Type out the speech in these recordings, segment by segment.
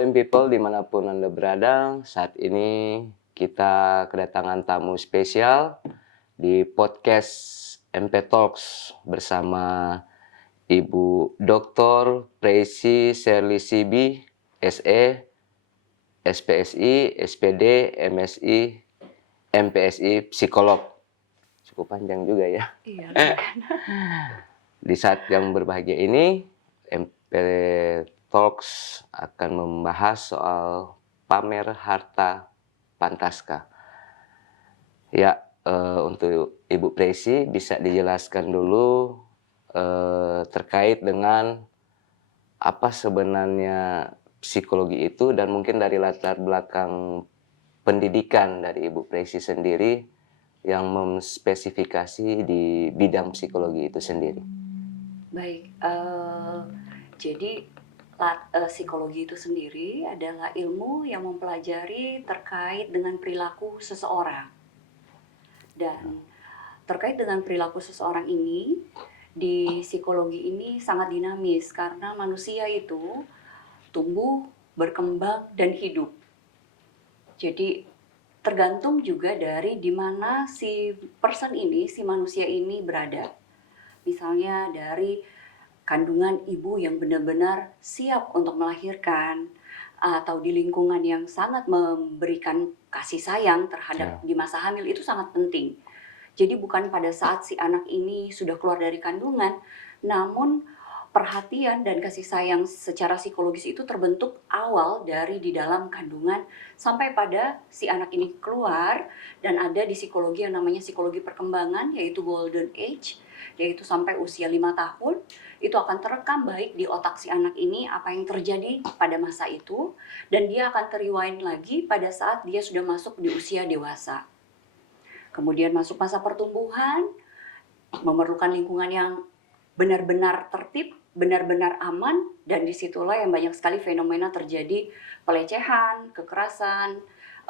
M People dimanapun Anda berada, saat ini kita kedatangan tamu spesial di podcast MP Talks bersama Ibu Dr. Presi Sherly Sibi, SE, SPSI, SPD, MSI, MPSI, psikolog. Cukup panjang juga ya. Iya. Di saat yang berbahagia ini, MP Talks akan membahas soal pamer harta Pantaska. Ya, untuk Ibu Presi bisa dijelaskan dulu terkait dengan apa sebenarnya psikologi itu dan mungkin dari latar belakang pendidikan dari Ibu Presi sendiri yang memspesifikasi di bidang psikologi itu sendiri. Baik, jadi psikologi itu sendiri adalah ilmu yang mempelajari terkait dengan perilaku seseorang. Dan terkait dengan perilaku seseorang ini, di psikologi ini sangat dinamis karena manusia itu tumbuh, berkembang, dan hidup. Jadi tergantung juga dari di mana si person ini, si manusia ini berada. Misalnya dari kandungan ibu yang benar-benar siap untuk melahirkan, atau di lingkungan yang sangat memberikan kasih sayang terhadap di masa hamil, itu sangat penting. Jadi bukan pada saat si anak ini sudah keluar dari kandungan, namun perhatian dan kasih sayang secara psikologis itu terbentuk awal dari di dalam kandungan sampai pada si anak ini keluar, dan ada di psikologi yang namanya psikologi perkembangan, yaitu golden age, yaitu sampai usia 5 tahun. Itu akan terekam baik di otak si anak ini apa yang terjadi pada masa itu, dan dia akan rewind lagi pada saat dia sudah masuk di usia dewasa. Kemudian masuk masa pertumbuhan, memerlukan lingkungan yang benar-benar tertib, benar-benar aman, dan disitulah yang banyak sekali fenomena terjadi, pelecehan, kekerasan,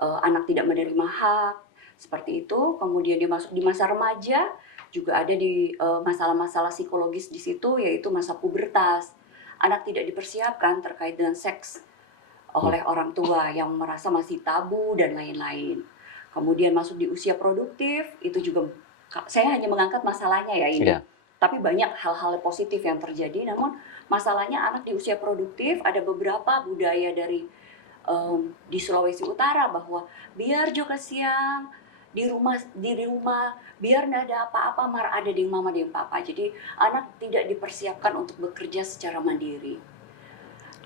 anak tidak menerima hak, seperti itu. Kemudian dia masuk di masa remaja, juga ada di masalah-masalah psikologis di situ, yaitu masa pubertas. Anak tidak dipersiapkan terkait dengan seks oleh orang tua yang merasa masih tabu dan lain-lain. Kemudian masuk di usia produktif, itu juga saya hanya mengangkat masalahnya ya ini. Yeah. Tapi banyak hal-hal positif yang terjadi, namun masalahnya anak di usia produktif, ada beberapa budaya dari di Sulawesi Utara bahwa biar juga siang di rumah biar nggak ada apa-apa, mar ada di mama di papa. Jadi anak tidak dipersiapkan untuk bekerja secara mandiri.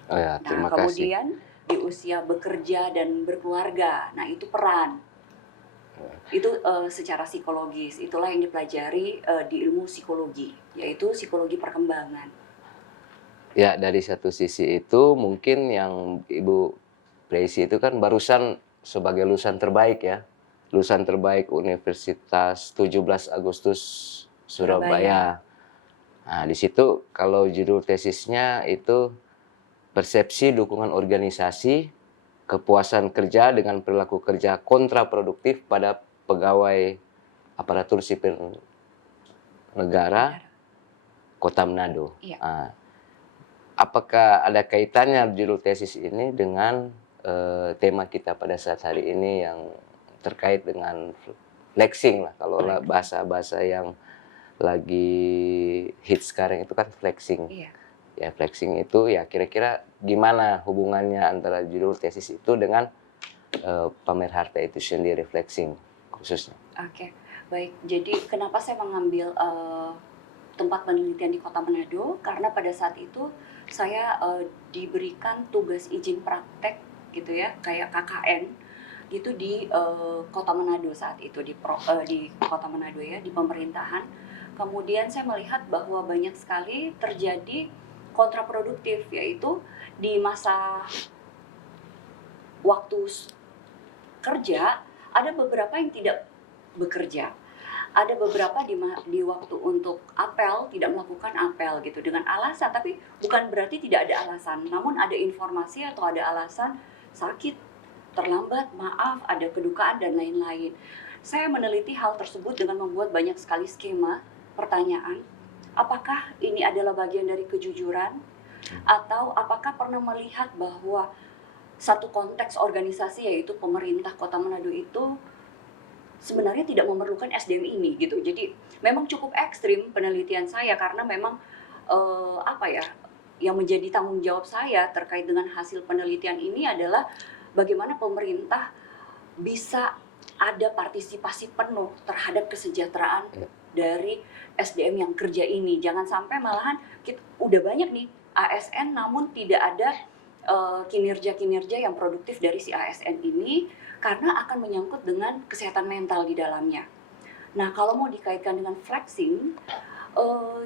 Oh ya, terima kasih. kasih. Kemudian di usia bekerja dan berkeluarga, nah itu peran. Itu secara psikologis, itulah yang dipelajari di ilmu psikologi, yaitu psikologi perkembangan. Ya, dari satu sisi itu mungkin yang Ibu Presi itu kan barusan sebagai lulusan terbaik ya. Lulusan terbaik Universitas 17 Agustus Surabaya. Nah, di situ kalau judul tesisnya itu persepsi dukungan organisasi, kepuasan kerja dengan perilaku kerja kontraproduktif pada pegawai aparatur sipil negara Kota Manado. Iya. Nah, apakah ada kaitannya judul tesis ini dengan tema kita pada saat hari ini yang terkait dengan flexing lah, kalau bahasa-bahasa yang lagi hits sekarang itu kan flexing. Iya. Ya, flexing itu ya kira-kira gimana hubungannya antara judul tesis itu dengan pamer harta itu sendiri, flexing khususnya. Oke, baik. Jadi kenapa saya mengambil tempat penelitian di Kota Manado? Karena pada saat itu saya diberikan tugas izin praktek gitu ya, kayak KKN gitu di Kota Manado saat itu, di Kota Manado ya, di pemerintahan. Kemudian saya melihat bahwa banyak sekali terjadi kontraproduktif, yaitu di masa waktu kerja ada beberapa yang tidak bekerja, ada beberapa di waktu untuk apel tidak melakukan apel gitu dengan alasan, tapi bukan berarti tidak ada alasan, namun ada informasi atau ada alasan sakit, terlambat, maaf, ada kedukaan dan lain-lain. Saya meneliti hal tersebut dengan membuat banyak sekali skema pertanyaan. Apakah ini adalah bagian dari kejujuran? Atau apakah pernah melihat bahwa satu konteks organisasi yaitu pemerintah Kota Manado itu sebenarnya tidak memerlukan SDM ini gitu. Jadi memang cukup ekstrim penelitian saya karena memang apa ya, yang menjadi tanggung jawab saya terkait dengan hasil penelitian ini adalah bagaimana pemerintah bisa ada partisipasi penuh terhadap kesejahteraan dari SDM yang kerja ini. Jangan sampai malahan kita udah banyak nih ASN namun tidak ada kinerja-kinerja yang produktif dari si ASN ini karena akan menyangkut dengan kesehatan mental di dalamnya. Nah, kalau mau dikaitkan dengan flexing,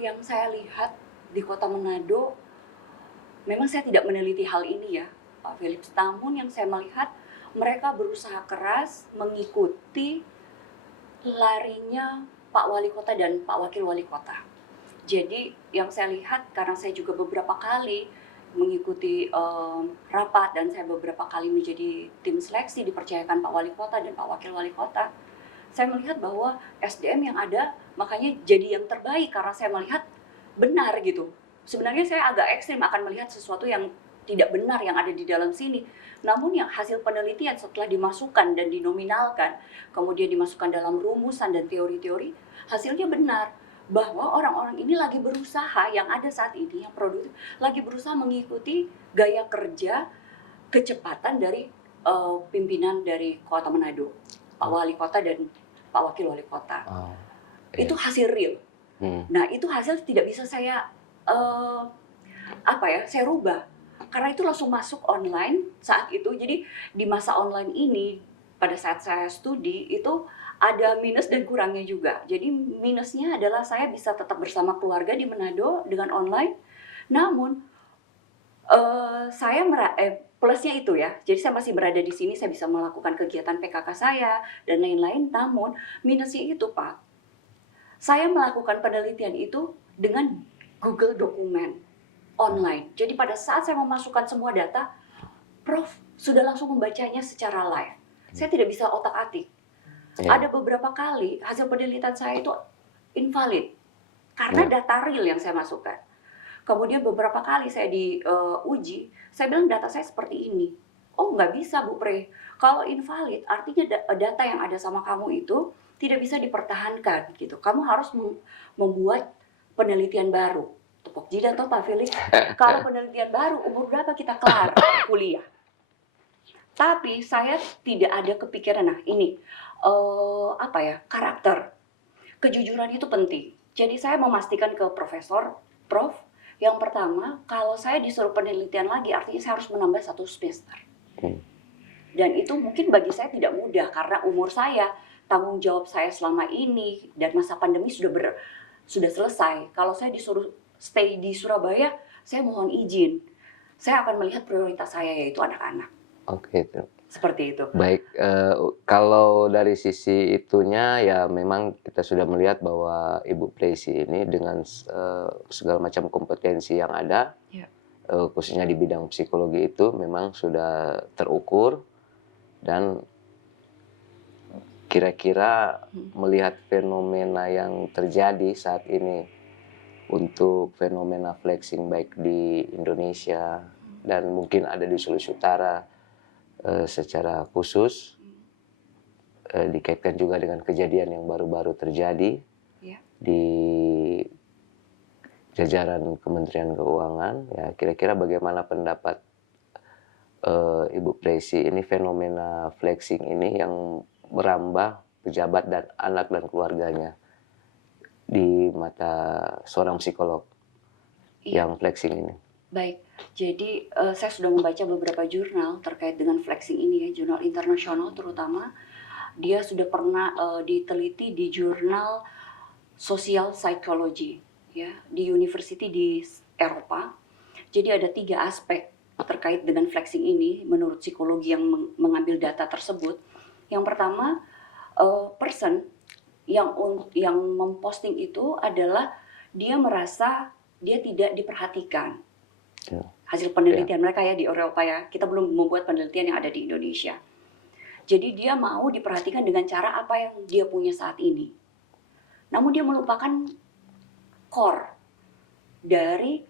yang saya lihat di Kota Manado, memang saya tidak meneliti hal ini ya, Pak Philips. Namun yang saya melihat, mereka berusaha keras mengikuti larinya Pak Wali Kota dan Pak Wakil Wali Kota. Jadi yang saya lihat, karena saya juga beberapa kali mengikuti rapat dan saya beberapa kali menjadi tim seleksi dipercayakan Pak Wali Kota dan Pak Wakil Wali Kota, saya melihat bahwa SDM yang ada makanya jadi yang terbaik karena saya melihat benar gitu. Sebenarnya saya agak ekstrim akan melihat sesuatu yang tidak benar yang ada di dalam sini. Namun yang hasil penelitian setelah dimasukkan dan dinominalkan, kemudian dimasukkan dalam rumusan dan teori-teori, hasilnya benar bahwa orang-orang ini lagi berusaha, yang ada saat ini yang produktif lagi berusaha mengikuti gaya kerja kecepatan dari pimpinan dari Kota Manado, Pak Wali Kota dan Pak Wakil Wali Kota. Itu hasil real. Nah, itu hasil tidak bisa saya saya rubah karena itu langsung masuk online saat itu. Jadi di masa online ini pada saat saya studi itu ada minus dan kurangnya juga. Jadi minusnya adalah saya bisa tetap bersama keluarga di Manado dengan online. Namun plusnya itu ya. Jadi saya masih berada di sini, saya bisa melakukan kegiatan PKK saya dan lain-lain. Namun minusnya itu, Pak, saya melakukan penelitian itu dengan Google dokumen online. Jadi pada saat saya memasukkan semua data, Prof sudah langsung membacanya secara live. Saya tidak bisa otak-atik. Ada beberapa kali hasil penelitian saya itu invalid karena data real yang saya masukkan. Kemudian beberapa kali saya diuji, saya bilang data saya seperti ini. Oh, nggak bisa Bu Pre. Kalau invalid artinya data yang ada sama kamu itu tidak bisa dipertahankan gitu. Kamu harus membuat penelitian baru. Tepuk jidat toh Pak Felix. Kalau penelitian baru umur berapa kita kelar kuliah? Tapi saya tidak ada kepikiran, nah ini karakter. Kejujuran itu penting. Jadi saya memastikan ke Prof, yang pertama, kalau saya disuruh penelitian lagi, artinya saya harus menambah 1 semester. Dan itu mungkin bagi saya tidak mudah, karena umur saya, tanggung jawab saya selama ini, dan masa pandemi sudah selesai. Kalau saya disuruh stay di Surabaya, saya mohon izin. Saya akan melihat prioritas saya, yaitu anak-anak. Oke, itu. Seperti itu. Baik, kalau dari sisi itunya ya memang kita sudah melihat bahwa Ibu Presi ini dengan segala macam kompetensi yang ada, khususnya di bidang psikologi itu memang sudah terukur dan kira-kira melihat fenomena yang terjadi saat ini untuk fenomena flexing baik di Indonesia dan mungkin ada di Sulawesi Utara secara khusus dikaitkan juga dengan kejadian yang baru-baru terjadi di jajaran Kementerian Keuangan. Ya, kira-kira bagaimana pendapat Ibu Presi ini fenomena flexing ini yang merambah pejabat dan anak dan keluarganya di mata seorang psikolog yang flexing ini? Baik, jadi saya sudah membaca beberapa jurnal terkait dengan flexing ini ya, jurnal internasional terutama. Dia sudah pernah diteliti di jurnal Social Psychology ya, di university di Eropa. Jadi ada 3 aspek terkait dengan flexing ini menurut psikologi yang mengambil data tersebut. Yang pertama, person yang memposting itu adalah dia merasa dia tidak diperhatikan. Hasil penelitian mereka ya di Eropa ya, kita belum membuat penelitian yang ada di Indonesia. Jadi dia mau diperhatikan dengan cara apa yang dia punya saat ini. Namun dia melupakan core dari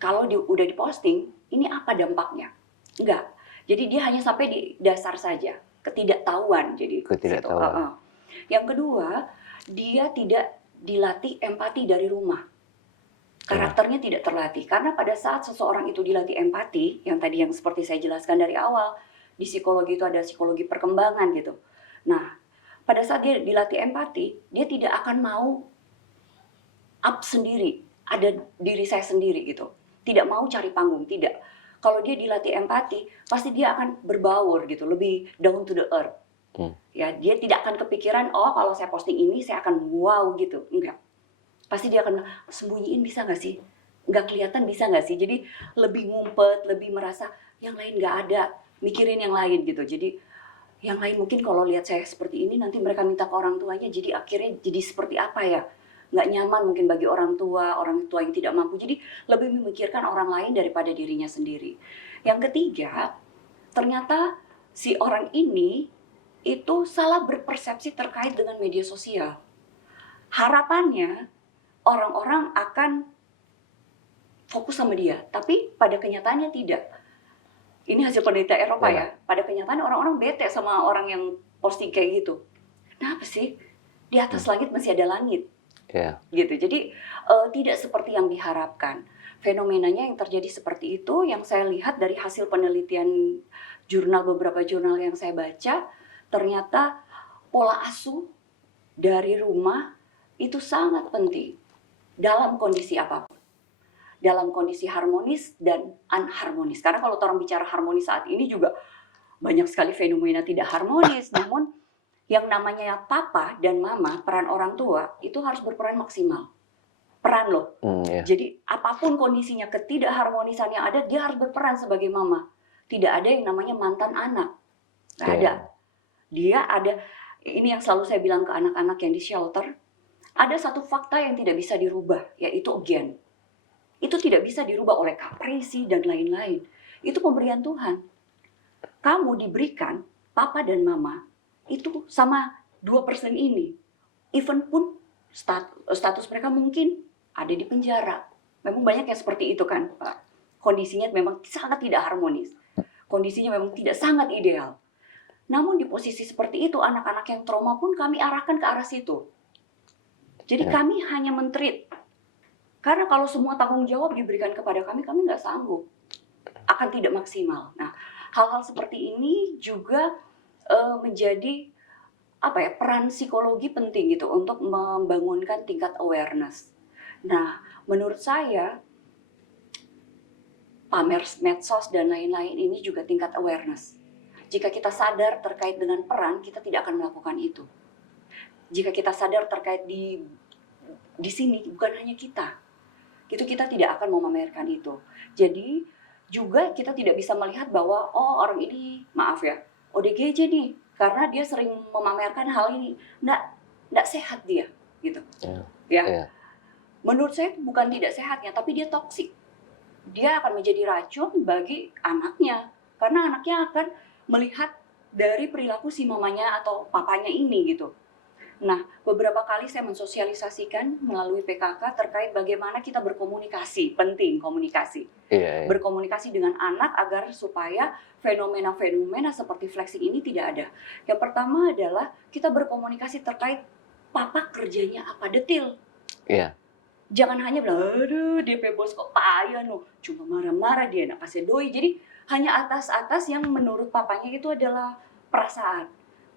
kalau udah diposting, ini apa dampaknya? Enggak. Jadi dia hanya sampai di dasar saja, ketidaktahuan jadi situ. Ketidaktahuan. Yang kedua, dia tidak dilatih empati dari rumah. Ya. Karakternya tidak terlatih karena pada saat seseorang itu dilatih empati, yang tadi yang seperti saya jelaskan dari awal, di psikologi itu ada psikologi perkembangan gitu. Nah, pada saat dia dilatih empati, dia tidak akan mau up sendiri, ada diri saya sendiri gitu. Tidak mau cari panggung, tidak. Kalau dia dilatih empati, pasti dia akan berbaur gitu, lebih down to the earth. Ya, dia tidak akan kepikiran, oh kalau saya posting ini saya akan wow gitu, enggak. Pasti dia akan sembunyiin bisa nggak sih? Nggak kelihatan bisa nggak sih? Jadi lebih ngumpet, lebih merasa yang lain nggak ada, mikirin yang lain gitu. Jadi yang lain mungkin kalau lihat saya seperti ini nanti mereka minta ke orang tuanya, jadi akhirnya jadi seperti apa ya? Nggak nyaman mungkin bagi orang tua yang tidak mampu. Jadi lebih memikirkan orang lain daripada dirinya sendiri. Yang ketiga, ternyata si orang ini itu salah berpersepsi terkait dengan media sosial. Harapannya orang-orang akan fokus sama dia, tapi pada kenyataannya tidak. Ini hasil penelitian Eropa ya. Pada kenyataannya orang-orang bete sama orang yang posting kayak gitu. Kenapa sih? Di atas langit masih ada langit. Gitu. Jadi tidak seperti yang diharapkan. Fenomenanya yang terjadi seperti itu, yang saya lihat dari hasil penelitian beberapa jurnal yang saya baca, ternyata pola asuh dari rumah itu sangat penting dalam kondisi apapun. Dalam kondisi harmonis dan unharmonis. Karena kalau orang bicara harmonis saat ini juga banyak sekali fenomena tidak harmonis. Namun yang namanya papa dan mama, peran orang tua, itu harus berperan maksimal. Peran loh. Jadi apapun kondisinya, ketidakharmonisan yang ada, dia harus berperan sebagai mama. Tidak ada yang namanya mantan anak. Nggak ada. Dia ada, ini yang selalu saya bilang ke anak-anak yang di shelter, ada satu fakta yang tidak bisa dirubah, yaitu gen. Itu tidak bisa dirubah oleh kapresi dan lain-lain. Itu pemberian Tuhan. Kamu diberikan, papa dan mama, itu sama 2% ini. Even pun status mereka mungkin ada di penjara. Memang banyak yang seperti itu kan, Pak. Kondisinya memang sangat tidak harmonis. Kondisinya memang tidak sangat ideal. Namun di posisi seperti itu, anak-anak yang trauma pun kami arahkan ke arah situ. Jadi kami hanya men-treat. Karena kalau semua tanggung jawab diberikan kepada kami nggak sanggup. Akan tidak maksimal. Nah, hal-hal seperti ini juga menjadi peran psikologi penting gitu untuk membangunkan tingkat awareness. Nah, menurut saya pamer medsos dan lain-lain ini juga tingkat awareness. Jika kita sadar terkait dengan peran, kita tidak akan melakukan itu. Jika kita sadar terkait di sini bukan hanya kita, itu kita tidak akan memamerkan itu. Jadi juga kita tidak bisa melihat bahwa oh orang ini maaf ya ODGJ nih karena dia sering memamerkan hal ini, nggak sehat dia gitu. Menurut saya bukan tidak sehatnya, tapi dia toksik. Dia akan menjadi racun bagi anaknya karena anaknya akan melihat dari perilaku si mamanya atau papanya ini gitu. Nah, beberapa kali saya mensosialisasikan melalui PKK terkait bagaimana kita berkomunikasi, penting komunikasi. Berkomunikasi dengan anak agar supaya fenomena-fenomena seperti flexing ini tidak ada. Yang pertama adalah kita berkomunikasi terkait papa kerjanya apa, detail. Jangan hanya bilang, aduh DP bos kok payah no, cuma marah-marah dia nak kasih doi. Jadi hanya atas-atas yang menurut papanya itu adalah perasaan.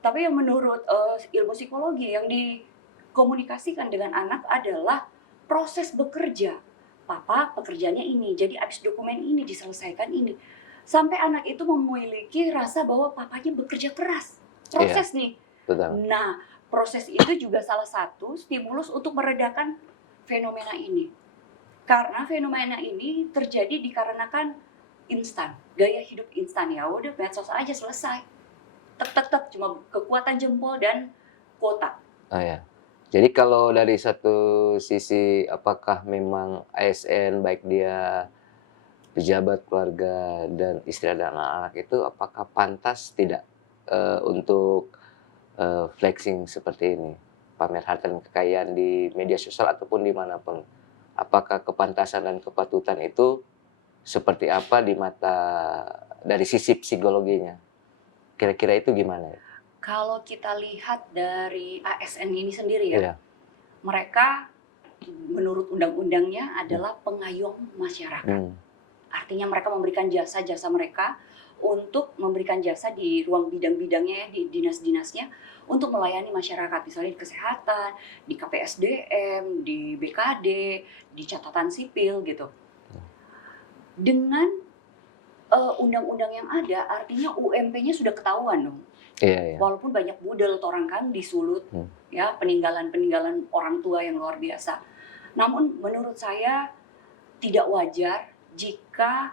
Tapi yang menurut ilmu psikologi yang dikomunikasikan dengan anak adalah proses bekerja. Papa pekerjaannya ini, jadi abis dokumen ini diselesaikan ini. Sampai anak itu memiliki rasa bahwa papanya bekerja keras. Proses nih. Betul. Nah, proses itu juga salah satu stimulus untuk meredakan fenomena ini. Karena fenomena ini terjadi dikarenakan instan, gaya hidup instan ya. Udah medsos aja selesai. Tek cuma kekuatan jempol dan kuota. Jadi kalau dari satu sisi apakah memang ASN baik dia pejabat keluarga dan istri dan anak-anak itu apakah pantas tidak untuk flexing seperti ini, pamer harta dan kekayaan di media sosial ataupun dimanapun? Apakah kepantasan dan kepatutan itu seperti apa di mata dari sisi psikologinya. Kira-kira itu gimana ya? Kalau kita lihat dari ASN ini sendiri ya, Iya. mereka menurut undang-undangnya adalah pengayom masyarakat. Hmm. Artinya mereka memberikan jasa-jasa mereka untuk memberikan jasa di ruang bidang-bidangnya ya, di dinas-dinasnya untuk melayani masyarakat, misalnya di kesehatan, di KPSDM, di BKD, di catatan sipil gitu. Dengan undang-undang yang ada, artinya UMP-nya sudah ketahuan dong. Iya, iya. Walaupun banyak budel orang kan disulut, ya peninggalan-peninggalan orang tua yang luar biasa. Namun menurut saya tidak wajar jika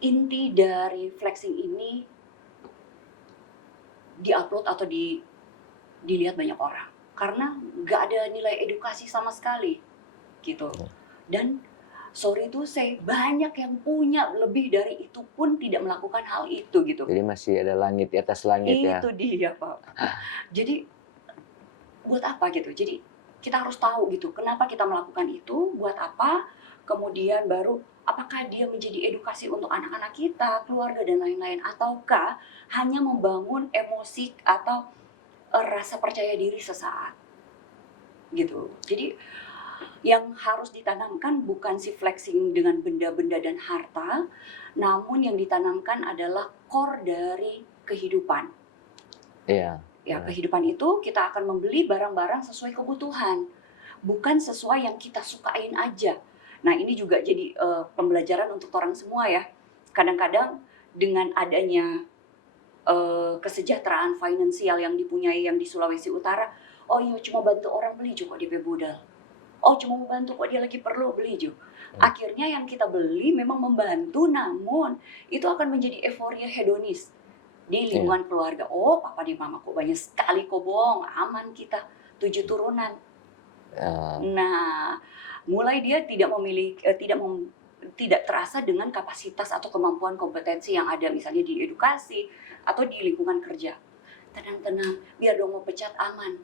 inti dari flexing ini diupload atau dilihat banyak orang, karena nggak ada nilai edukasi sama sekali, gitu. Dan sorry to say, banyak yang punya lebih dari itu pun tidak melakukan hal itu, gitu. Jadi masih ada langit di atas langit ya. Itu dia, Pak. Jadi buat apa gitu? Jadi kita harus tahu gitu, kenapa kita melakukan itu, buat apa, kemudian baru apakah dia menjadi edukasi untuk anak-anak kita, keluarga dan lain-lain, ataukah hanya membangun emosi atau rasa percaya diri sesaat, gitu. Jadi yang harus ditanamkan bukan si flexing dengan benda-benda dan harta, namun yang ditanamkan adalah core dari kehidupan. Iya. Ya, kehidupan itu kita akan membeli barang-barang sesuai kebutuhan, bukan sesuai yang kita sukain aja. Nah, ini juga jadi pembelajaran untuk orang semua ya. Kadang-kadang dengan adanya kesejahteraan finansial yang dipunyai yang di Sulawesi Utara, oh iya cuma bantu orang beli juga DP modal. Oh cuma membantu kok dia lagi perlu beli juga. Akhirnya yang kita beli memang membantu, namun itu akan menjadi euforia hedonis di lingkungan keluarga. Oh papa dan mama kok banyak sekali kok bohong, aman kita 7 turunan. Nah, mulai dia tidak memiliki tidak terasa dengan kapasitas atau kemampuan kompetensi yang ada misalnya di edukasi atau di lingkungan kerja. Tenang-tenang, biar dong mau pecat aman,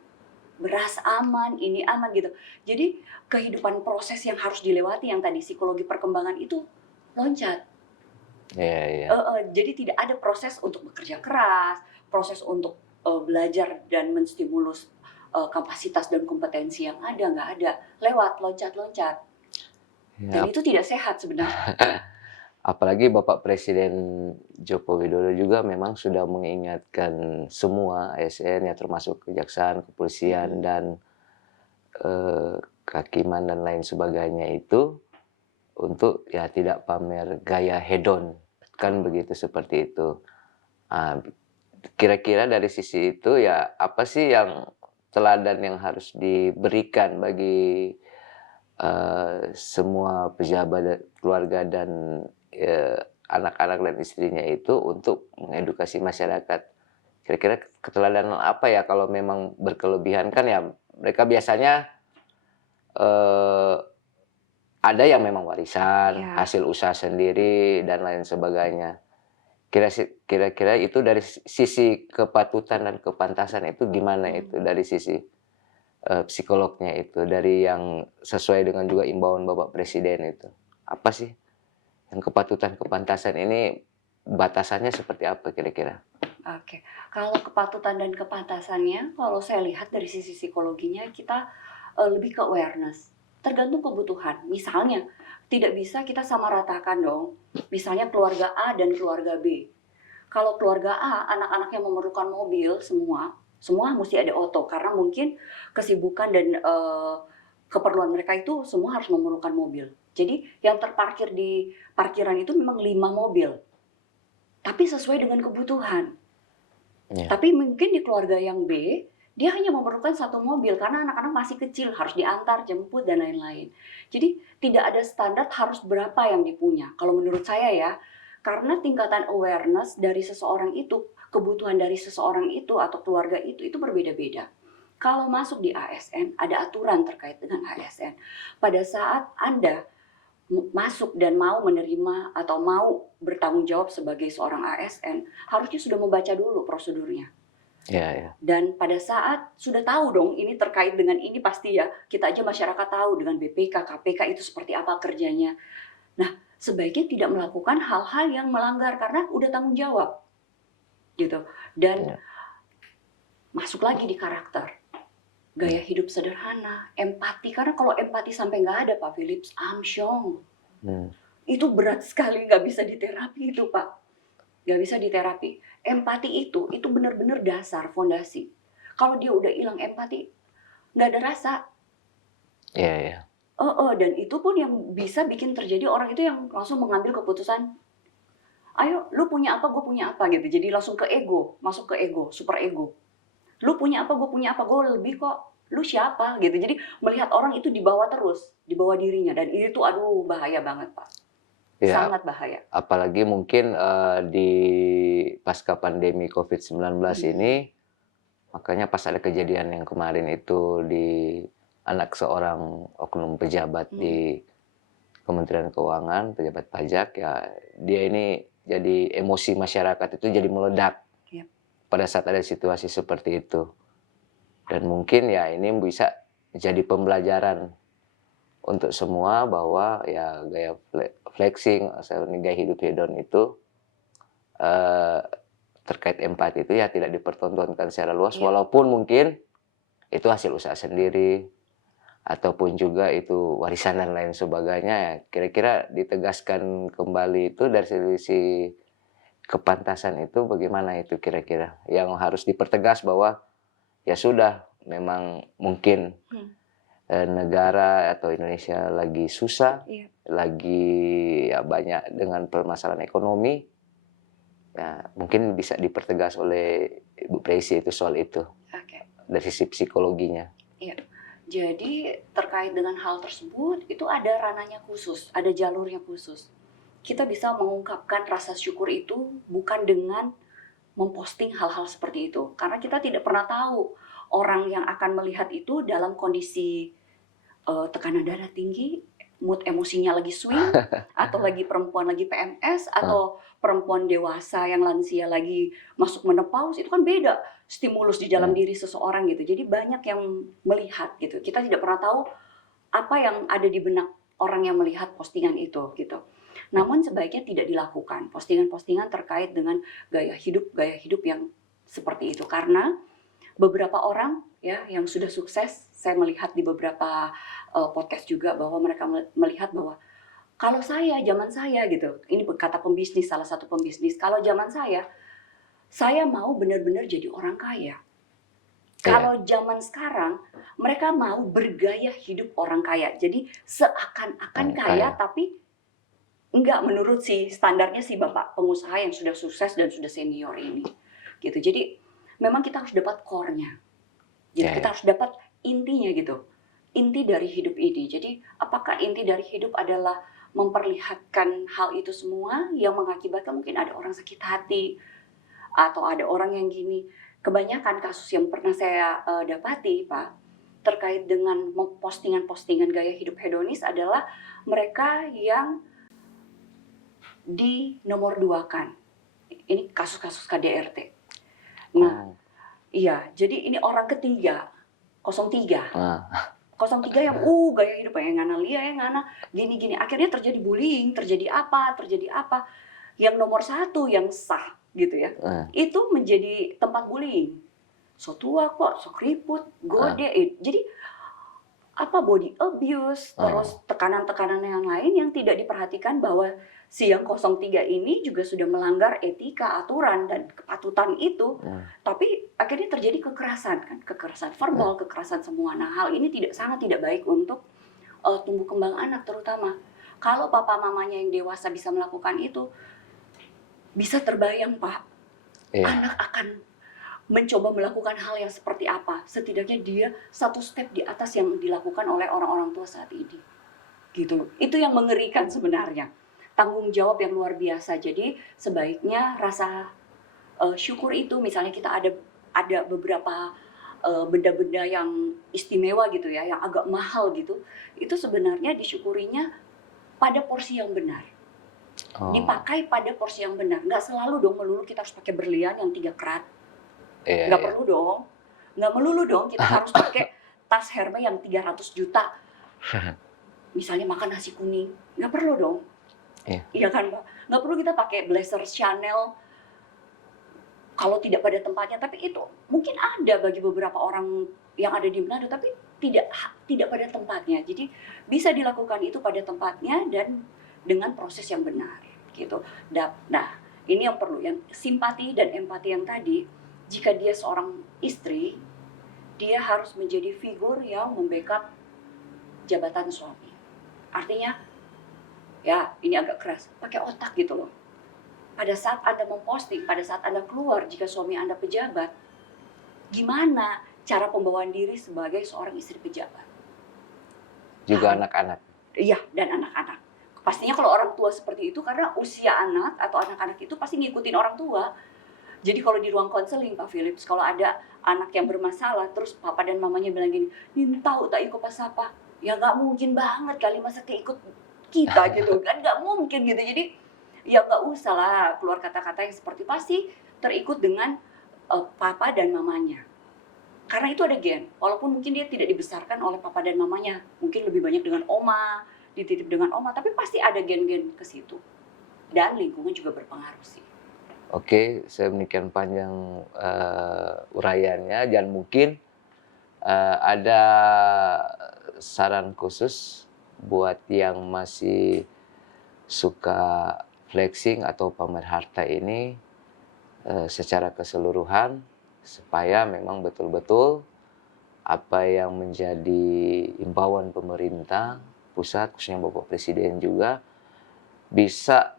beras aman, ini aman gitu. Jadi kehidupan proses yang harus dilewati yang tadi psikologi perkembangan itu loncat. Jadi tidak ada proses untuk bekerja keras, proses untuk belajar dan menstimulus kapasitas dan kompetensi yang ada, nggak ada. Lewat loncat-loncat. Dan itu tidak sehat sebenarnya. Apalagi Bapak Presiden Joko Widodo juga memang sudah mengingatkan semua ASN ya, termasuk kejaksaan, kepolisian, dan kehakiman dan lain sebagainya itu untuk ya tidak pamer gaya hedon, kan begitu, seperti itu. Kira-kira dari sisi itu ya apa sih yang teladan yang harus diberikan bagi semua pejabat keluarga dan anak-anak dan istrinya itu untuk mengedukasi masyarakat? Kira-kira keteladanan apa ya kalau memang berkelebihan? Kan ya mereka biasanya ada yang memang warisan, hasil usaha sendiri dan lain sebagainya. Kira-kira itu dari sisi kepatutan dan kepantasan itu gimana itu dari sisi psikolognya itu, dari yang sesuai dengan juga imbauan Bapak Presiden itu. Apa sih yang kepatutan kepantasan ini, batasannya seperti apa kira-kira? Oke, kalau kepatutan dan kepantasannya, kalau saya lihat dari sisi psikologinya, kita lebih ke awareness. Tergantung kebutuhan. Misalnya, tidak bisa kita samaratakan dong. Misalnya keluarga A dan keluarga B. Kalau keluarga A, anak-anaknya memerlukan mobil semua mesti ada auto. Karena mungkin kesibukan dan keperluan mereka itu semua harus memerlukan mobil. Jadi yang terparkir di parkiran itu memang 5 mobil. Tapi sesuai dengan kebutuhan. Tapi mungkin di keluarga yang B, dia hanya memerlukan 1 mobil karena anak-anak masih kecil, harus diantar, jemput, dan lain-lain. Jadi tidak ada standar harus berapa yang dipunya. Kalau menurut saya ya, karena tingkatan awareness dari seseorang itu, kebutuhan dari seseorang itu atau keluarga itu berbeda-beda. Kalau masuk di ASN, ada aturan terkait dengan ASN. Pada saat Anda masuk dan mau menerima atau mau bertanggung jawab sebagai seorang ASN, harusnya sudah membaca dulu prosedurnya. Dan pada saat sudah tahu dong ini terkait dengan ini, pasti ya kita aja masyarakat tahu dengan BPK, KPK itu seperti apa kerjanya. Nah, sebaiknya tidak melakukan hal-hal yang melanggar karena udah tanggung jawab, gitu. Dan Iya. masuk lagi di karakter, gaya Hmm. hidup sederhana, empati. Karena kalau empati sampai nggak ada, Pak Philips, amsyong. Hmm. Itu berat sekali, nggak bisa diterapi itu, Pak. Nggak bisa diterapi. Empati itu benar-benar dasar, fondasi. Kalau dia udah hilang empati, nggak ada rasa. Iya, iya. Dan itu pun yang bisa bikin terjadi orang itu yang langsung mengambil keputusan, ayo lu punya apa, gue punya apa gitu. Jadi langsung ke ego, masuk ke ego, super ego. Lu punya apa, gue punya apa, gue lebih kok. Lu siapa gitu. Jadi melihat orang itu di bawah terus, di bawah dirinya, dan itu aduh bahaya banget, Pak. Ya, Sangat bahaya. apalagi mungkin di pasca pandemi COVID-19 ini, Mhm. makanya pas ada kejadian yang kemarin itu di anak seorang oknum pejabat Mhm. di Kementerian Keuangan, pejabat pajak, ya dia ini jadi emosi masyarakat itu jadi meledak Yap. pada saat ada situasi seperti itu. Dan mungkin ya ini bisa jadi pembelajaran untuk semua bahwa ya gaya flexing, gaya hidup hedon itu eh, terkait empati itu ya tidak dipertontonkan secara luas, Yap. walaupun mungkin itu hasil usaha sendiri ataupun juga itu warisan dan lain sebagainya, ya kira-kira ditegaskan kembali itu dari sisi kepantasan itu bagaimana itu kira-kira yang harus dipertegas bahwa ya sudah memang mungkin Hmm. negara atau Indonesia lagi susah, Iya. lagi ya banyak dengan permasalahan ekonomi, ya mungkin bisa dipertegas oleh Ibu Presi itu soal itu Oke. dari sisi psikologinya. Iya. Jadi terkait dengan hal tersebut itu ada ranahnya khusus, ada jalurnya khusus. Kita bisa mengungkapkan rasa syukur itu bukan dengan memposting hal-hal seperti itu, karena kita tidak pernah tahu orang yang akan melihat itu dalam kondisi tekanan darah tinggi, mood emosinya lagi swing, atau lagi perempuan lagi PMS, Ah, atau perempuan dewasa yang lansia lagi masuk menopause, itu kan beda stimulus di dalam hmm, diri seseorang gitu. Jadi banyak yang melihat gitu. Kita tidak pernah tahu apa yang ada di benak orang yang melihat postingan itu gitu. Namun sebaiknya tidak dilakukan postingan-postingan terkait dengan gaya hidup yang seperti itu, karena beberapa orang ya yang sudah sukses, saya melihat di beberapa podcast juga bahwa mereka melihat bahwa kalau saya zaman saya gitu, ini kata pembisnis, salah satu pembisnis, kalau zaman saya mau benar-benar jadi orang kaya. iya, Kalau zaman sekarang mereka mau bergaya hidup orang kaya, jadi seakan-akan kaya kayak tapi enggak menurut si standarnya si bapak pengusaha yang sudah sukses dan sudah senior ini gitu. Jadi memang kita harus dapat core-nya gitu, ya, kita ya, harus dapat intinya gitu, inti dari hidup ini. Jadi apakah inti dari hidup adalah memperlihatkan hal itu semua yang mengakibatkan mungkin ada orang sakit hati atau ada orang yang gini. Kebanyakan kasus yang pernah saya dapati, Pak, terkait dengan postingan-postingan gaya hidup hedonis adalah mereka yang di nomor dua kan. Ini kasus-kasus KDRT. Nah, oh, iya, jadi ini orang ketiga, 03. ah, 03 yang gaya hidup yang ngana lia yang ngana gini-gini, akhirnya terjadi bullying, terjadi apa yang nomor satu yang sah gitu ya, ah, itu menjadi tempat bullying. So tua kok, so keriput, ah, gode, jadi apa body abuse, terus ah, tekanan-tekanan yang lain yang tidak diperhatikan bahwa si yang 03 ini juga sudah melanggar etika, aturan, dan kepatutan itu. ah, Tapi akhirnya terjadi kekerasan kan, kekerasan ah, verbal, kekerasan semua. Nah, hal ini sangat tidak baik untuk tumbuh kembang anak terutama. Kalau papa mamanya yang dewasa bisa melakukan itu, bisa terbayang Pak, iya, anak akan mencoba melakukan hal yang seperti apa. Setidaknya dia satu step di atas yang dilakukan oleh orang-orang tua saat ini. Gitu. Itu yang mengerikan sebenarnya. Tanggung jawab yang luar biasa. Jadi sebaiknya rasa syukur itu, misalnya kita ada beberapa benda-benda yang istimewa gitu ya, yang agak mahal gitu, itu sebenarnya disyukurinya pada porsi yang benar. oh, Dipakai pada porsi yang benar. Nggak selalu dong melulu kita harus pakai berlian yang 3 karat. iya, Nggak iya, perlu dong. Nggak melulu dong kita harus pakai tas Hermes yang 300 juta. Misalnya makan nasi kuning. Nggak perlu dong. Iya. Iya kan Pak? Nggak perlu kita pakai blazer Chanel kalau tidak pada tempatnya, tapi itu mungkin ada bagi beberapa orang yang ada di Manado, tapi tidak pada tempatnya. Jadi bisa dilakukan itu pada tempatnya dan dengan proses yang benar, gitu. Nah, ini yang perlu, yang simpati dan empati yang tadi. Jika dia seorang istri, dia harus menjadi figur yang membackup jabatan suami. Artinya, ya ini agak keras, pakai otak gitu loh. Pada saat Anda memposting, pada saat Anda keluar, jika suami Anda pejabat, gimana cara pembawaan diri sebagai seorang istri pejabat? Juga anak-anak. Iya, dan anak-anak. Pastinya kalau orang tua seperti itu, karena usia anak atau anak-anak itu pasti ngikutin orang tua. Jadi kalau di ruang konseling, Pak Philips, kalau ada anak yang bermasalah, terus papa dan mamanya bilang gini, "Nin tahu tak ikut pas apa?" Ya nggak mungkin banget kali, masa ikut kita gitu kan, nggak mungkin gitu. Jadi ya nggak usah lah keluar kata-kata yang seperti, pasti terikut dengan papa dan mamanya. Karena itu ada gen, walaupun mungkin dia tidak dibesarkan oleh papa dan mamanya, mungkin lebih banyak dengan oma, dititip dengan oma, tapi pasti ada gen-gen ke situ. Dan lingkungan juga berpengaruh sih. Oke, sedemikian panjang uraiannya, dan mungkin ada saran khusus buat yang masih suka flexing atau pamer harta ini secara keseluruhan, supaya memang betul-betul apa yang menjadi imbauan pemerintah pusat, khususnya Bapak Presiden juga, bisa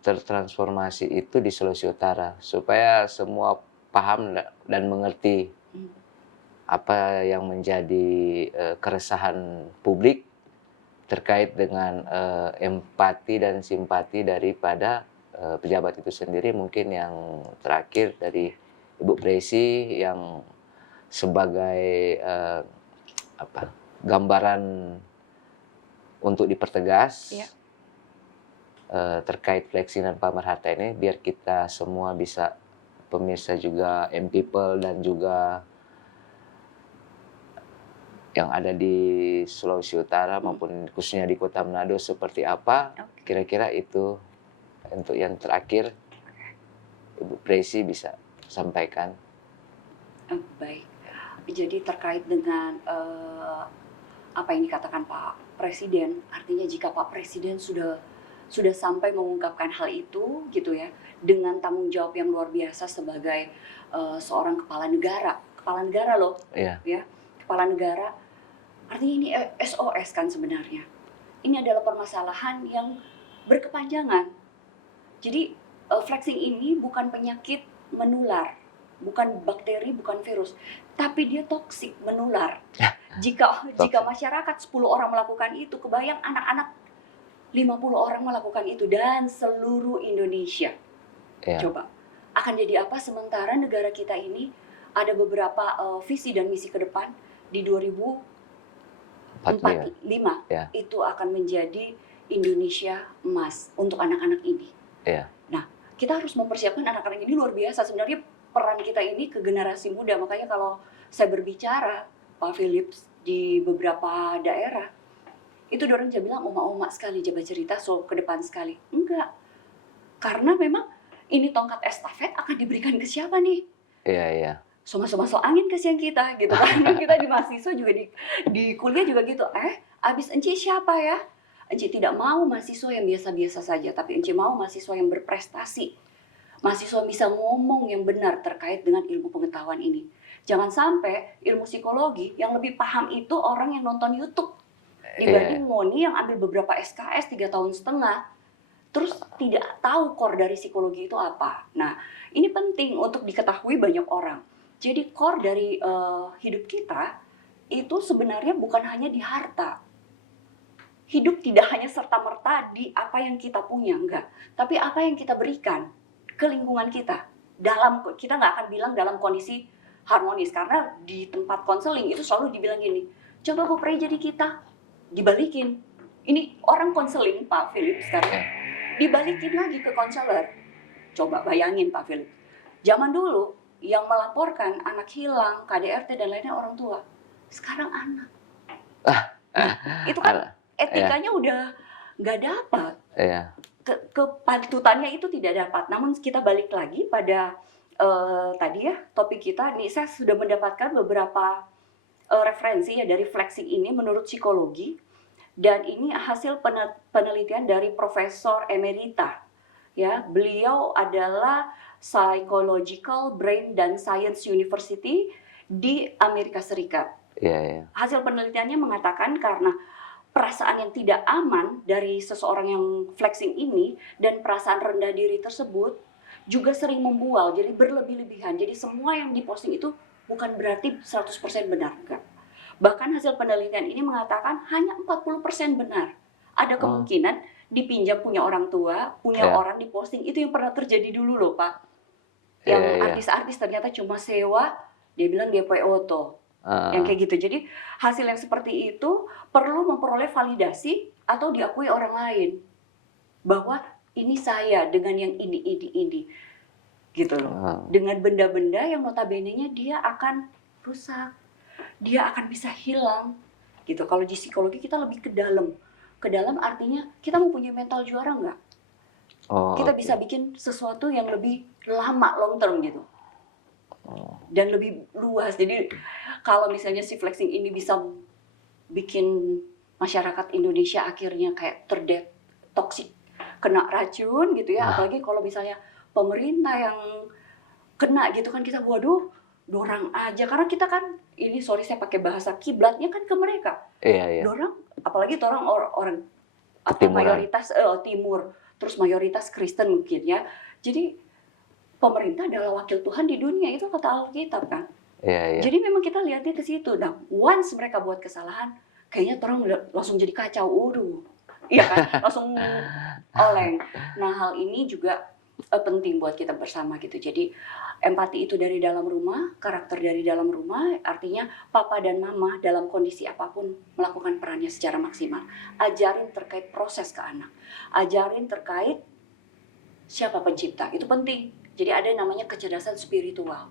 tertransformasi itu di Sulawesi Utara, supaya semua paham dan mengerti apa yang menjadi keresahan publik terkait dengan empati dan simpati daripada pejabat itu sendiri. Mungkin yang terakhir dari Ibu Presi yang sebagai gambaran untuk dipertegas Ya. terkait flexing dan pamer harta ini, biar kita semua bisa, pemirsa juga, M-People dan juga yang ada di Sulawesi Utara maupun khususnya di Kota Manado seperti apa. Kira-kira itu untuk yang terakhir Ibu Presi bisa sampaikan. Baik, jadi terkait dengan apa yang dikatakan Pak Presiden, artinya jika Pak Presiden sudah sampai mengungkapkan hal itu gitu ya, dengan tanggung jawab yang luar biasa sebagai seorang kepala negara loh, Iya. ya, kepala negara, artinya ini SOS kan sebenarnya. Ini adalah permasalahan yang berkepanjangan. Jadi flexing ini bukan penyakit menular, bukan bakteri, bukan virus, tapi dia toksik, menular. Jika masyarakat 10 orang melakukan itu, kebayang anak-anak 50 orang melakukan itu, dan seluruh Indonesia. Ya. Coba, akan jadi apa sementara negara kita ini ada beberapa visi dan misi ke depan di 2045 Ya. itu akan menjadi Indonesia emas untuk anak-anak ini. Ya. Nah, kita harus mempersiapkan anak-anak ini luar biasa. Sebenarnya peran kita ini ke generasi muda, makanya kalau saya berbicara, Pak Philips, di beberapa daerah, itu orang jadi bilang oma-oma sekali, jabat cerita so ke depan sekali. Enggak, karena memang ini tongkat estafet akan diberikan ke siapa nih? Iya, iya. So masuk angin kesian kita gitu kan. Kita di mahasiswa juga di kuliah juga gitu. Abis Enci siapa ya? Enci tidak mau mahasiswa yang biasa-biasa saja, tapi Enci mau mahasiswa yang berprestasi. Mahasiswa bisa ngomong yang benar terkait dengan ilmu pengetahuan ini. Jangan sampai ilmu psikologi yang lebih paham itu orang yang nonton YouTube dibanding Moni yang ambil beberapa SKS 3,5 tahun, terus tidak tahu core dari psikologi itu apa. Nah, ini penting untuk diketahui banyak orang. Jadi core dari hidup kita itu sebenarnya bukan hanya di harta. Hidup tidak hanya serta-merta di apa yang kita punya, enggak. Tapi apa yang kita berikan ke lingkungan kita. Kita nggak akan bilang dalam kondisi harmonis, karena di tempat konseling itu selalu dibilang gini, coba Bu Pre jadi kita. Dibalikin. Ini orang konseling, Pak Philips, sekarang dibalikin lagi ke konselor. Coba bayangin Pak Philips. Zaman dulu yang melaporkan anak hilang, KDRT dan lainnya orang tua. Sekarang anak. Nah, itu kan etikanya udah nggak dapat. Iya. kepantutannya itu tidak dapat. Namun kita balik lagi pada tadi ya topik kita. Nih saya sudah mendapatkan beberapa referensi ya dari flexing ini menurut psikologi, dan ini hasil penelitian dari Profesor Emerita. Ya, beliau adalah Psychological Brain dan Science University di Amerika Serikat. Iya. Hasil penelitiannya mengatakan karena perasaan yang tidak aman dari seseorang yang flexing ini dan perasaan rendah diri tersebut juga sering membual, jadi berlebih-lebihan. Jadi semua yang diposting itu bukan berarti 100% benar, enggak. Bahkan hasil penelitian ini mengatakan hanya 40% benar. Ada kemungkinan dipinjam punya orang tua, punya orang diposting. Itu yang pernah terjadi dulu loh, Pak. Yang artis-artis ternyata cuma sewa, dia bilang dia auto. Yang kayak gitu. Jadi hasil yang seperti itu perlu memperoleh validasi atau diakui orang lain bahwa ini saya dengan yang ini gitu loh. Dengan benda-benda yang notabene-nya dia akan rusak, dia akan bisa hilang gitu. Kalau di psikologi kita lebih ke dalam. Ke dalam artinya kita mempunyai mental juara nggak? Kita bisa bikin sesuatu yang lebih lama, long term gitu. Dan lebih luas. Jadi kalau misalnya si flexing ini bisa bikin masyarakat Indonesia akhirnya kayak toksik, kena racun gitu ya. Apalagi kalau misalnya pemerintah yang kena gitu kan, kita waduh dorang aja. Karena kita kan, ini sorry saya pakai bahasa kiblatnya kan ke mereka. Dorang, apalagi orang mayoritas timur, terus mayoritas Kristen mungkin ya. Jadi pemerintah adalah wakil Tuhan di dunia, itu kata Alkitab kan. Jadi memang kita lihatnya ke situ. Nah, once mereka buat kesalahan, kayaknya orang langsung jadi kacau. Iya kan, langsung oleng. Nah, hal ini juga penting buat kita bersama gitu. Jadi empati itu dari dalam rumah, karakter dari dalam rumah, artinya papa dan mama dalam kondisi apapun melakukan perannya secara maksimal. Ajarin terkait proses ke anak, ajarin terkait siapa pencipta, itu penting. Jadi ada yang namanya kecerdasan spiritual.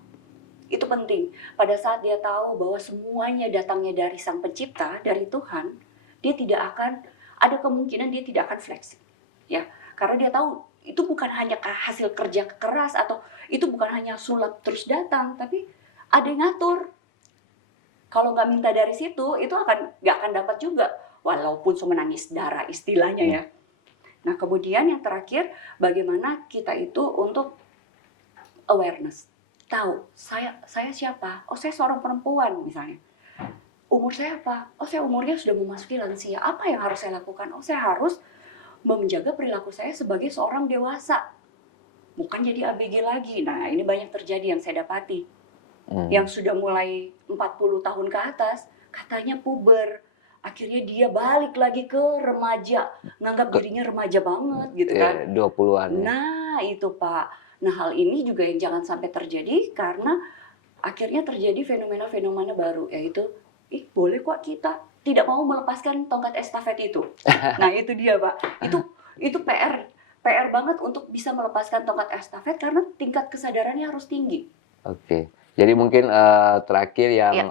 Itu penting. Pada saat dia tahu bahwa semuanya datangnya dari Sang Pencipta, dari Tuhan, dia tidak akan, ada kemungkinan dia tidak akan flexing. Ya, karena dia tahu itu bukan hanya hasil kerja keras, atau itu bukan hanya sulap terus datang, tapi ada yang ngatur. Kalau nggak minta dari situ, itu nggak akan dapat juga, walaupun menangis darah istilahnya ya. Nah, kemudian yang terakhir, bagaimana kita itu untuk awareness. Tahu, saya siapa? Oh, saya seorang perempuan misalnya. Umur saya apa? Oh, saya umurnya sudah memasuki lansia. Apa yang harus saya lakukan? Oh, saya harus menjaga perilaku saya sebagai seorang dewasa. Bukan jadi ABG lagi. Nah, ini banyak terjadi yang saya dapati. Yang sudah mulai 40 tahun ke atas, katanya puber. Akhirnya dia balik lagi ke remaja. Nganggap dirinya remaja banget gitu kan. 20-an. Nah, itu Pak. Nah, hal ini juga yang jangan sampai terjadi, karena akhirnya terjadi fenomena-fenomena baru, yaitu boleh kok kita tidak mau melepaskan tongkat estafet itu. Nah, itu dia Pak. Itu PR banget untuk bisa melepaskan tongkat estafet, karena tingkat kesadarannya harus tinggi. Oke. Jadi mungkin terakhir yang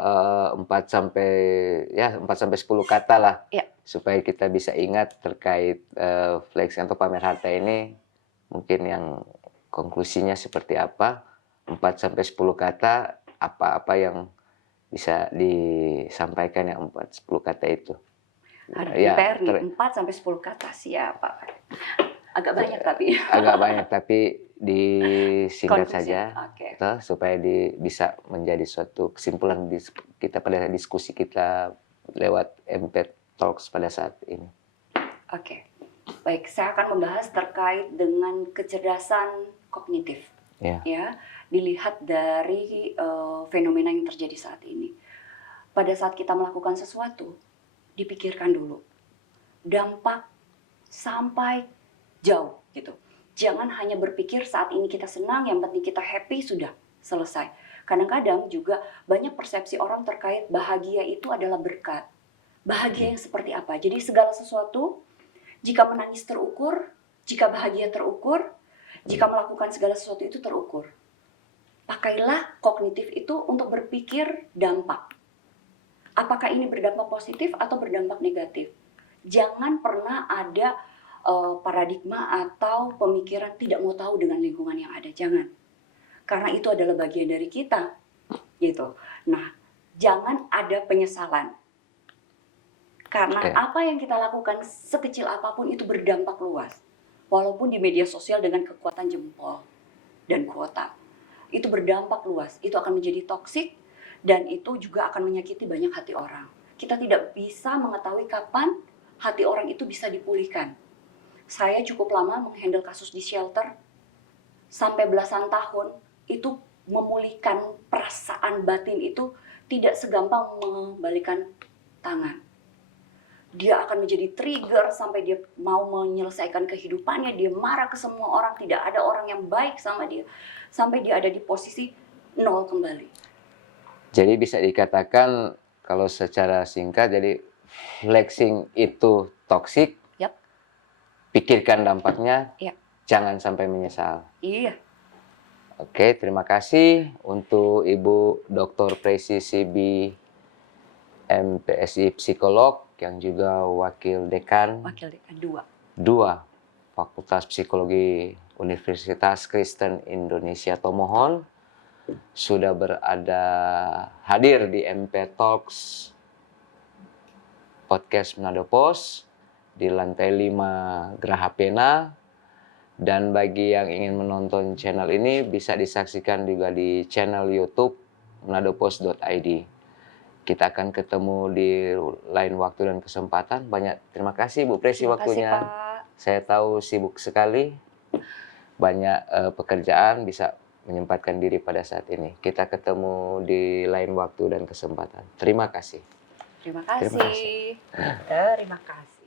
4 sampai 10 kata lah. Supaya kita bisa ingat terkait flexing atau pamer harta ini, mungkin yang konklusinya seperti apa? 4 sampai 10 kata, apa yang bisa disampaikan yang 4-10 kata itu? Ada PR nih, 4 sampai 10 kata siapa? Agak banyak tapi. Agak banyak tapi disingkat saja, supaya bisa menjadi suatu kesimpulan kita pada diskusi kita lewat MP Talks pada saat ini. Oke. Baik, saya akan membahas terkait dengan kecerdasan kognitif. Ya, dilihat dari fenomena yang terjadi saat ini. Pada saat kita melakukan sesuatu, dipikirkan dulu dampak sampai jauh gitu. Jangan hanya berpikir saat ini kita senang, yang penting kita happy, sudah selesai. Kadang-kadang juga banyak persepsi orang terkait bahagia itu adalah berkat. Bahagia yang seperti apa? Jadi segala sesuatu, jika menangis terukur, jika bahagia terukur, jika melakukan segala sesuatu itu terukur. Pakailah kognitif itu untuk berpikir dampak. Apakah ini berdampak positif atau berdampak negatif? Jangan pernah ada paradigma atau pemikiran tidak mau tahu dengan lingkungan yang ada. Jangan, karena itu adalah bagian dari kita, gitu. Nah, jangan ada penyesalan, karena Oke. apa yang kita lakukan sekecil apapun itu berdampak luas. Walaupun di media sosial dengan kekuatan jempol dan kuota, itu berdampak luas. Itu akan menjadi toksik dan itu juga akan menyakiti banyak hati orang. Kita tidak bisa mengetahui kapan hati orang itu bisa dipulihkan. Saya cukup lama menghandle kasus di shelter, sampai belasan tahun, itu memulihkan perasaan batin itu tidak segampang membalikan tangan. Dia akan menjadi trigger sampai dia mau menyelesaikan kehidupannya, dia marah ke semua orang, tidak ada orang yang baik sama dia, sampai dia ada di posisi nol kembali. Jadi bisa dikatakan kalau secara singkat, jadi flexing itu toksik, Yap, pikirkan dampaknya, iya, jangan sampai menyesal. iya. Oke, terima kasih untuk Ibu Dr. Presi Sibi, MPSI Psikolog, yang juga Wakil Dekan Wakil Dekan 2. 2 Fakultas Psikologi Universitas Kristen Indonesia Tomohon, sudah hadir di MP Talks Podcast Manado Pos di lantai 5 Geraha Pena. Dan bagi yang ingin menonton channel ini bisa disaksikan juga di channel YouTube manadopos.id. Kita akan ketemu di lain waktu dan kesempatan. Terima kasih Bu Presi waktunya. Terima kasih, Pak. Saya tahu sibuk sekali, banyak pekerjaan, bisa menyempatkan diri pada saat ini. Kita ketemu di lain waktu dan kesempatan. Terima kasih. Terima Terima kasih. kasih. Terima kasih.